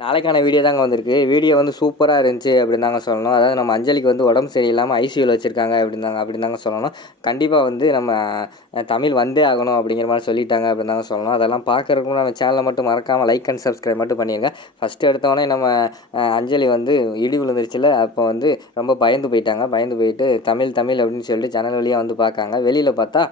நாளைக்கான வீடியோ தாங்க வந்திருக்கு. வீடியோ வந்து சூப்பராக இருந்துச்சு அப்படின்னு தாங்க சொல்லணும். அதாவது நம்ம அஞ்சலிக்கு வந்து உடம்பு சரியில்லாமல் ஐசியூவில் வச்சுருக்காங்க அப்படின்னு தாங்க அப்படின்னு தாங்க சொல்லணும். கண்டிப்பாக வந்து நம்ம தமிழ் வந்தே ஆகணும் அப்படிங்கிற மாதிரி சொல்லிட்டாங்க அப்படின்னு தாங்க சொல்லணும். அதெல்லாம் பார்க்குறதுக்கு நம்ம சேனலை மட்டும் மறக்காமல் லைக் அண்ட் சப்ஸ்கிரைப் மட்டும் பண்ணிடுங்க ஃபஸ்ட்டு எடுத்தோடனே நம்ம அஞ்சலி வந்து இடி விழுந்துருச்சுல அப்போ வந்து ரொம்ப பயந்து போயிட்டாங்க. பயந்து போயிட்டு தமிழ் தமிழ் அப்படின்னு சொல்லிட்டு சேனல் வழியாக வந்து பார்க்காங்க. வெளியில் பார்த்தா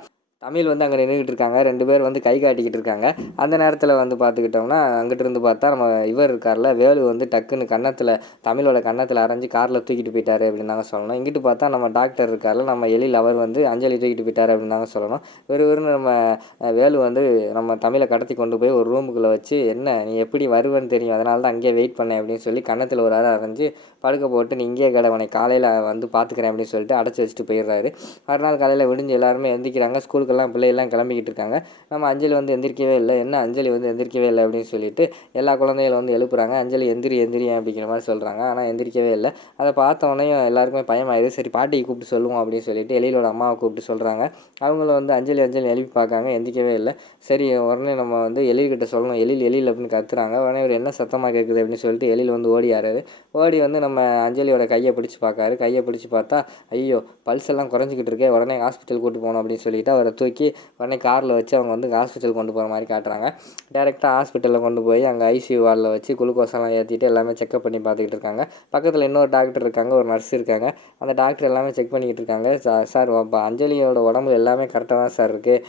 தமிழ் வந்து அங்கே நின்றுக்கிட்டு இருக்காங்க ரெண்டு பேர் வந்து கை காட்டிக்கிட்டு இருக்காங்க அந்த நேரத்தில் வந்து பார்த்துக்கிட்டோம்னா அங்கிட்டு இருந்து பார்த்தா நம்ம இவர் இருக்கார்ல வேலு வந்து டக்குன்னு கன்னத்தில் தமிழோட கன்னத்தில் அரைஞ்சு காரில் தூக்கிட்டு போயிட்டாரு அப்படின்னு தாங்க சொல்லணும். இங்கிட்டு பார்த்தா நம்ம டாக்டர் இருக்கார்ல நம்ம எழில் அவர் வந்து அஞ்சலி தூக்கிட்டு போயிட்டாரு அப்படின்னு தாங்க சொல்லணும். ஒரு வெறும் நம்ம வேலு வந்து நம்ம தமிழை கடத்தி கொண்டு போய் ஒரு ரூமுக்குள்ளே வச்சு என்ன நீ எப்படி வருவேன்னு தெரியும்? அதனால தான் அங்கேயே வெயிட் பண்ணேன் அப்படின்னு சொல்லி கன்னத்தில் ஒரு அரை அரைஞ்சு படுக்க போட்டு நீ இங்கேயே கடை உன்னை காலையில் வந்து பார்த்துக்கிறேன் அப்படின்னு சொல்லிட்டு அடைச்சி வச்சுட்டு போயிடுறாரு. மறுநாள் காலையில் விடிஞ்சு எல்லாருமே எந்திக்கிறாங்க. ஸ்கூலுக்கு ஸ்கூலுக்கெல்லாம் பிள்ளைகள்லாம் கிளம்பிக்கிட்டு இருக்காங்க நம்ம அஞ்சலி வந்து எந்திரிக்கவே இல்லை. என்ன அஞ்சலி வந்து எந்திரிக்கவே இல்லை அப்படின்னு சொல்லிட்டு எல்லா குழந்தைகளும் வந்து எழுப்புறாங்க. அஞ்சலி எந்திரி எந்திரி அப்படிங்கிற மாதிரி சொல்கிறாங்க ஆனால் எந்திரிக்கவே இல்லை. அதை பார்த்த உடனே எல்லாருக்குமே பயமாயிருது சரி பாட்டியை கூப்பிட்டு சொல்லுவோம் அப்படின்னு சொல்லிட்டு எழிலோட அம்மாவை கூப்பிட்டு சொல்கிறாங்க அவங்கள வந்து அஞ்சலி அஞ்சலி எழுப்பி பார்க்காங்க. எந்திரிக்கவே இல்லை. சரி உடனே நம்ம வந்து எழில்கிட்ட சொல்லணும். எழில் எழில் அப்படின்னு கத்துறாங்க. உடனே இவர் என்ன சத்தமாக கேட்குது அப்படின்னு சொல்லிட்டு எழில் வந்து ஓடி ஆறாரு. ஓடி வந்து நம்ம அஞ்சலியோட கையை பிடிச்சி பார்க்காரு. கையை பிடிச்சி பார்த்தா ஐயோ பல்ஸ் எல்லாம் குறைஞ்சிக்கிட்டு இருக்கே. உடனே ஹாஸ்பிட்டல் கூட்டு போகணும் அப்படின்னு சொல்லிட்டு அவரை தூக்கி உடனே காரில் வச்சு அவங்க வந்து ஹாஸ்பிட்டல் கொண்டு போகிற மாதிரி காட்டுறாங்க. டேரெக்டாக ஹாஸ்பிட்டலில் கொண்டு போய் அங்கே ஐசியூ வார்டில் வச்சு குளுக்கோஸ் எல்லாம் ஏற்றிட்டு எல்லாமே செக்அப் பண்ணி பார்த்துக்கிட்டு இருக்காங்க. பக்கத்தில் இன்னொரு டாக்டர் இருக்காங்க ஒரு நர்ஸ் இருக்காங்க. அந்த டாக்டர் எல்லாமே செக் பண்ணிக்கிட்டு இருக்காங்க. சார் சார் அஞ்சலியோட உடம்புல எல்லாமே கரெக்டாக தான் சார் இருக்குது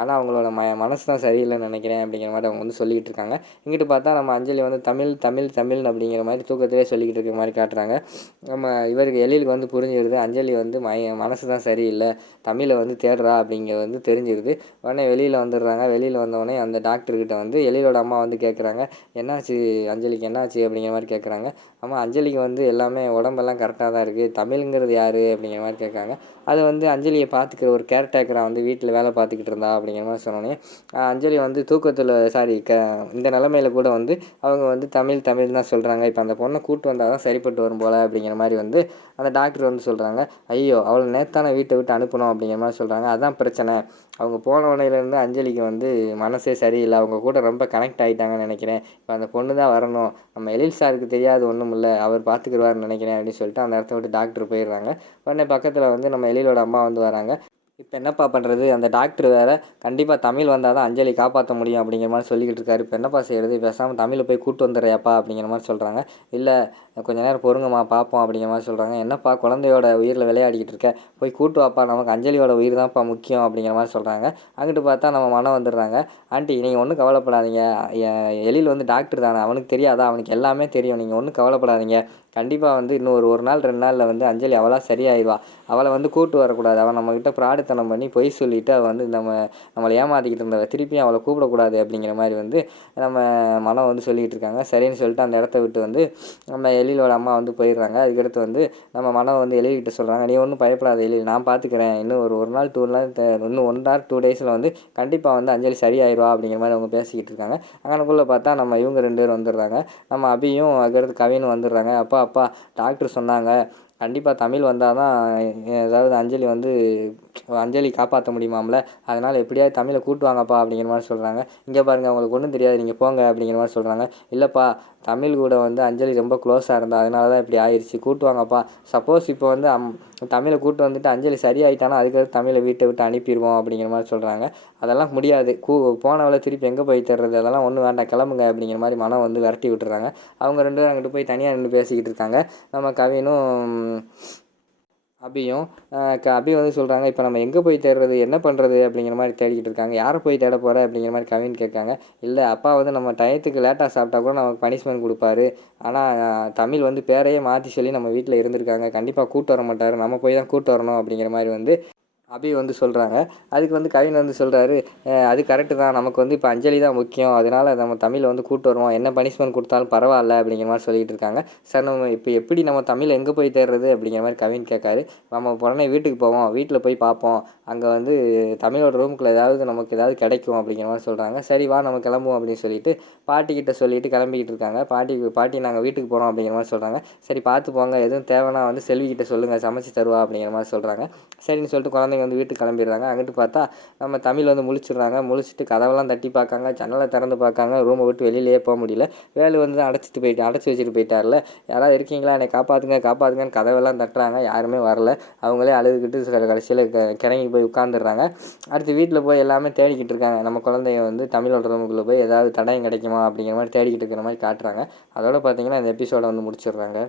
ஆனால் அவங்களோட ம மனசு தான் சரியில்லைன்னு நினைக்கிறேன் அப்படிங்கிற மாதிரி அவங்க வந்து சொல்லிக்கிட்டு இருக்காங்க. இங்கிட்டு பார்த்தா நம்ம அஞ்சலி வந்து தமிழ் தமிழ் தமிழ் அப்படிங்கிற மாதிரி தூக்கத்திலே சொல்லிக்கிட்டு இருக்க மாதிரி காட்டுறாங்க. நம்ம இவருக்கு எழிலுக்கு வந்து புரிஞ்சிருது. அஞ்சலி வந்து மய மனசு தான் சரியில்லை. தமிழை வந்து தேடுறா அப்படிங்கிற வந்து தெரிஞ்சிருது உடனே வெளியில் வந்துடுறாங்க. வெளியில் வந்தோடனே அந்த டாக்டர்கிட்ட வந்து எழிலோட அம்மா வந்து கேட்குறாங்க என்னாச்சு அஞ்சலிக்கு? என்னாச்சு? அப்படிங்கிற மாதிரி கேட்குறாங்க ஆமாம் அஞ்சலிக்கு வந்து எல்லாமே உடம்பெல்லாம் கரெக்டாக தான் இருக்குது தமிழுங்கிறது யார்? அப்படிங்கிற மாதிரி கேட்காங்க அது வந்து அஞ்சலியை பார்த்துக்கிற ஒரு கேர்டேக்கராக வந்து வீட்டில் வேலை பார்த்துக்கிட்டு இருந்தா அப்படிங்கிற மாதிரி சொன்னோன்னே அஞ்சலி வந்து தூக்கத்தில் சாரி க இந்த நிலமையில கூட வந்து அவங்க வந்து தமிழ் தமிழ் தான் சொல்கிறாங்க இப்போ அந்த பொண்ணை கூப்பிட்டு வந்தால் தான் சரிப்பட்டு வரும் போல் அப்படிங்கிற மாதிரி வந்து அந்த டாக்டர் வந்து சொல்கிறாங்க ஐயோ அவளை நேத்தான வீட்டை விட்டு அனுப்பணும் அப்படிங்கிற மாதிரி சொல்கிறாங்க அதான் பிரச்சனை. அவங்க போன உடனேலேருந்து அஞ்சலிக்கு வந்து மனசே சரியில்லை. அவங்க கூட ரொம்ப கனெக்ட் ஆகிட்டாங்கன்னு நினைக்கிறேன். இப்போ அந்த பொண்ணு தான் வரணும். நம்ம எழில் சாருக்கு தெரியாது ஒன்றும் இல்லை. அவர் பார்த்துக்குருவார்னு நினைக்கிறேன் அப்படின்னு சொல்லிட்டு அந்த இடத்த விட்டு டாக்டர் போயிடுறாங்க. உடனே பக்கத்தில் வந்து நம்ம எழிலோட அம்மா வந்து வராங்க. இப்போ என்னப்பா பண்ணுறது அந்த டாக்டர் வேறு கண்டிப்பாக தமிழ் வந்தால் தான் அஞ்சலி காப்பாற்ற முடியும் அப்படிங்கிற மாதிரி சொல்லிக்கிட்டு இருக்காரு. இப்போ என்னப்பா செய்கிறது பேசாமல் தமிழை போய் கூட்டு வந்துடுறியாப்பா அப்படிங்கிற மாதிரி சொல்கிறாங்க இல்லை கொஞ்சம் நேரம் பொறுங்கம்மா பார்ப்போம் அப்படிங்கிற மாதிரி சொல்கிறாங்க என்னப்பா குழந்தையோட உயிரில் விளையாடிக்கிட்டு இருக்க? போய் கூட்டு வாப்பா நமக்கு அஞ்சலியோட உயிர் தான்ப்பா முக்கியம் அப்படிங்கிற மாதிரி சொல்கிறாங்க அங்கிட்டு பார்த்தா நம்ம மனம் வந்துடுறாங்க. ஆண்டி நீங்கள் ஒன்றும் கவலைப்படாதீங்க. எழில் வந்து டாக்டர் தானே. அவனுக்கு தெரியாதா? அவனுக்கு எல்லாமே தெரியும். நீங்கள் ஒன்றும் கவலைப்படாதீங்க. கண்டிப்பாக வந்து இன்னும் ஒரு ஒரு நாள் ரெண்டு நாளில் வந்து அஞ்சலி அவளாக சரியாயிடுவா. அவளை வந்து கூட்டு வரக்கூடாது. அவன் நம்மக்கிட்ட பிராடுத்தனம் பண்ணி பொய் சொல்லிவிட்டு அவள் வந்து நம்ம நம்மளை ஏமாற்றிக்கிட்டு இருந்தவ திருப்பியும் அவளை கூப்பிடக்கூடாது அப்படிங்கிற மாதிரி வந்து நம்ம மனம் வந்து சொல்லிக்கிட்டு இருக்காங்க. சரின்னு சொல்லிட்டு அந்த இடத்த விட்டு வந்து நம்ம எழிலோட அம்மா வந்து போயிடுறாங்க. அதுக்கடுத்து வந்து நம்ம மனம் வந்து எழில்கிட்ட சொல்கிறாங்க நீ ஒன்றும் பயப்படாத எழில் நான் பார்த்துக்கிறேன் இன்னும் ஒரு ஒரு நாள் டூ நாள் இன்னும் ஒன் ஆர் டூ டேஸில் வந்து கண்டிப்பாக வந்து அஞ்சலி சரியாயிருவா அப்படிங்கிற மாதிரி அவங்க பேசிக்கிட்டு இருக்காங்க. அங்கனக்குள்ளே பார்த்தா நம்ம இவங்க ரெண்டு பேரும் வந்துடுறாங்க. நம்ம அபியும் அதுக்கடுத்து கவின்னு வந்துடுறாங்க. அப்பா அப்பா டாக்டர் சொன்னாங்க. கண்டிப்பாக தமிழ் வந்தால் தான் ஏதாவது அஞ்சலி வந்து அஞ்சலி காப்பாற்ற முடியுமாம்ல? அதனால் எப்படியாவது தமிழை கூட்டுவாங்கப்பா அப்படிங்கிற மாதிரி சொல்கிறாங்க இங்கே பாருங்கள் அவங்களுக்கு ஒன்றும் தெரியாது நீங்கள் போங்க அப்படிங்கிற மாதிரி சொல்கிறாங்க இல்லைப்பா தமிழ் கூட வந்து அஞ்சலி ரொம்ப க்ளோஸாக இருந்தால் அதனால தான் இப்படி ஆயிடுச்சு கூட்டு வாங்கப்பா. சப்போஸ் இப்போ வந்து அம் தமிழை கூட்டு வந்துட்டு அஞ்சலி சரியாயிட்டானா அதுக்கடுத்து தமிழை வீட்டை விட்டு அனுப்பிடுவோம் அப்படிங்கிற மாதிரி சொல்கிறாங்க அதெல்லாம் முடியாது. கூ போனவளை திருப்பி எங்கே போய் தர்றது அதெல்லாம் ஒன்றும் வேண்டாம். கிளம்புங்க அப்படிங்கிற மாதிரி மனம் வந்து விரட்டி விட்டுறாங்க. அவங்க ரெண்டு பேரும் அங்கிட்டு போய் தனியாக நின்று பேசிக்கிட்டு இருக்காங்க. நம்ம கவினும் அபியும் க அபி வந்து சொல்கிறாங்க இப்போ நம்ம எங்கே போய் தேடுறது? என்ன பண்ணுறது அப்படிங்கிற மாதிரி தேடிக்கிட்டு இருக்காங்க. யாரை போய் தேட போகிற அப்படிங்கிற மாதிரி கவின் கேட்காங்க. இல்லை அப்பா வந்து நம்ம டயத்துக்கு லேட்டாக சாப்பிட்டா கூட நமக்கு பனிஷ்மெண்ட் கொடுப்பாரு. ஆனால் தமிழ் வந்து பேரையே மாற்றி சொல்லி நம்ம வீட்டில் இருந்திருக்காங்க. கண்டிப்பாக கூட்டு வர மாட்டார். நம்ம போய் தான் கூட்டு வரணும். அப்படிங்கிற மாதிரி வந்து அபி வந்து சொல்கிறாங்க அதுக்கு வந்து கவின் வந்து சொல்கிறாரு அது கரெக்டு தான். நமக்கு வந்து இப்போ அஞ்சலி தான் முக்கியம். அதனால் நம்ம தமிழை வந்து கூப்பிட்டு வருவோம். என்ன பனிஷ்மெண்ட் கொடுத்தாலும் பரவாயில்ல அப்படிங்கிற மாதிரி சொல்லிட்டு இருக்காங்க. சார் நம்ம இப்போ எப்படி நம்ம தமிழ் எங்கே போய் தேடுறது? அப்படிங்கிற மாதிரி கவின் கேட்காரு. நம்ம உடனே வீட்டுக்கு போவோம். வீட்டில் போய் பார்ப்போம். அங்கே வந்து தமிழோட ரூமுக்குள்ள ஏதாவது நமக்கு ஏதாவது கிடைக்கும் அப்படிங்கிற மாதிரி சொல்கிறாங்க சரி வா நம்ம கிளம்புவோம் அப்படின்னு சொல்லிட்டு பாட்டிக்கிட்ட சொல்லிட்டு கிளம்பிக்கிட்டு இருக்காங்க. பாட்டி பாட்டி நாங்கள் வீட்டுக்கு போகிறோம் அப்படிங்கிற மாதிரி சொல்கிறாங்க சரி பார்த்து போங்க. எதுவும் தேவைன்னா வந்து செல்விக்கிட்ட சொல்லுங்கள் சமைச்சு தருவா அப்படிங்கிற மாதிரி சொல்கிறாங்க சரின்னு சொல்லிட்டு குழந்தைங்க குழந்தைங்க வந்து வீட்டுக்கு கிளம்பிடுறாங்க. அங்கிட்டு பார்த்தா நம்ம தமிழ் வந்து முழிச்சிடுறாங்க. முழிச்சிட்டு கதவெல்லாம் தட்டி பார்க்காங்க. ஜன்னலை திறந்து பார்க்காங்க. ரூமை விட்டு வெளியிலேயே போக முடியல. வேலு வந்து அடைச்சிட்டு போயிட்டு அடைச்சி வச்சுட்டு போயிட்டார்ல. யாராவது இருக்கீங்களா? என்னை காப்பாற்றுங்க காப்பாற்றுங்கன்னு கதவெல்லாம் தட்டுறாங்க. யாருமே வரல. அவங்களே அழுதுகிட்டு சில கடைசியில் கிறங்கி போய் உட்காந்துடுறாங்க அடுத்து வீட்டில் போய் எல்லாமே தேடிக்கிட்டு இருக்காங்க. நம்ம குழந்தைங்க வந்து தமிழோட ரூமுக்குள்ளே போய் ஏதாவது தடயம் கிடைக்குமா அப்படிங்கிற மாதிரி தேடிக்கிட்டு இருக்கிற மாதிரி காட்டுறாங்க. அதோட பார்த்தீங்கன்னா இந்த எபிசோடை வந்து முடிச்சிடுறாங்க.